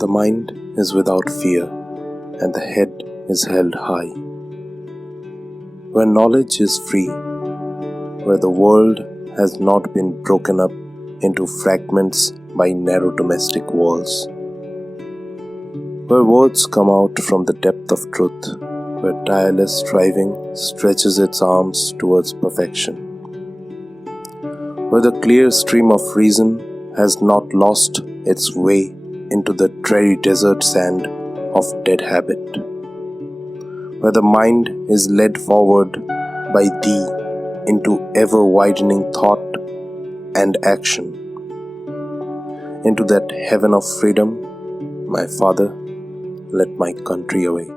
where the mind is without fear and the head is held high, where knowledge is free, where the world has not been broken up into fragments by narrow domestic walls, where words come out from the depth of truth, where tireless striving stretches its arms towards perfection, where the clear stream of reason has not lost its way into the dreary desert sand of dead habit, where the mind is led forward by thee into ever-widening thought and action, into that heaven of freedom, my Father, let my country awake.